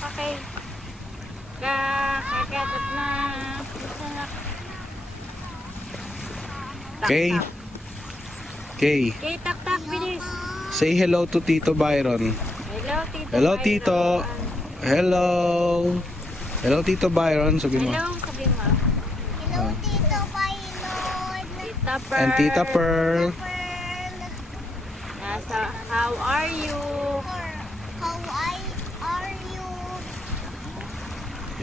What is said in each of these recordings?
ka kay kakagat na. Okay. Okay. Okay, tak-tak, bilis. Say hello to Tito Byron. Hello, Tito. Hello, Byron. Tito. Hello. Hello, Tito Byron. Sabi mo. Hello, sabi mo. Hello, Tito Byron. Tita Pearl. And Tita Pearl. Nasa, how are you? How are you?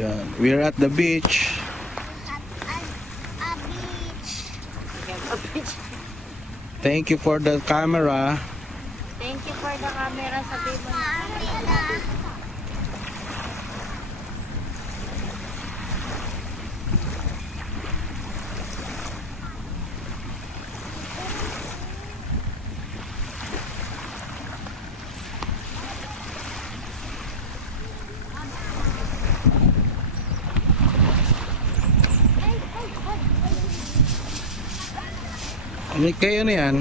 Yan. We're at the beach. At a beach. Thank you for the camera. Thank you for the camera, sabi mo. Camera. Kayo na yan.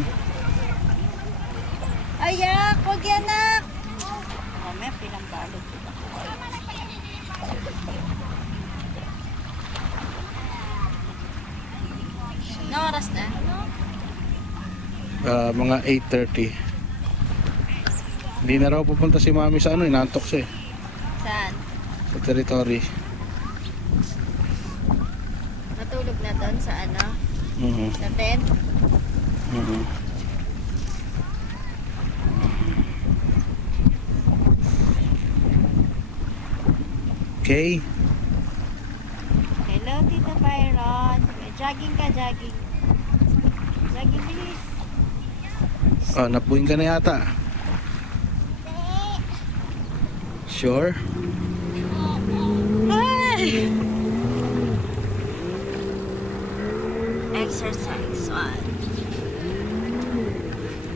Ayak, huwag yan nak. Oh, may pinambalot. No oras na? Mga 8:30. Hindi na raw pupunta si Mami sa ano, inantok siya eh. Saan? Sa territory. Natulog na doon sa ano? Sa tent? Okay. Hello, Tita Byron. Jogging ka, jogging. Jogging, bilis. Oh, napuin ka na yata. Sure? Ay! Exercise 1.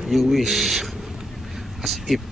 You wish. As if.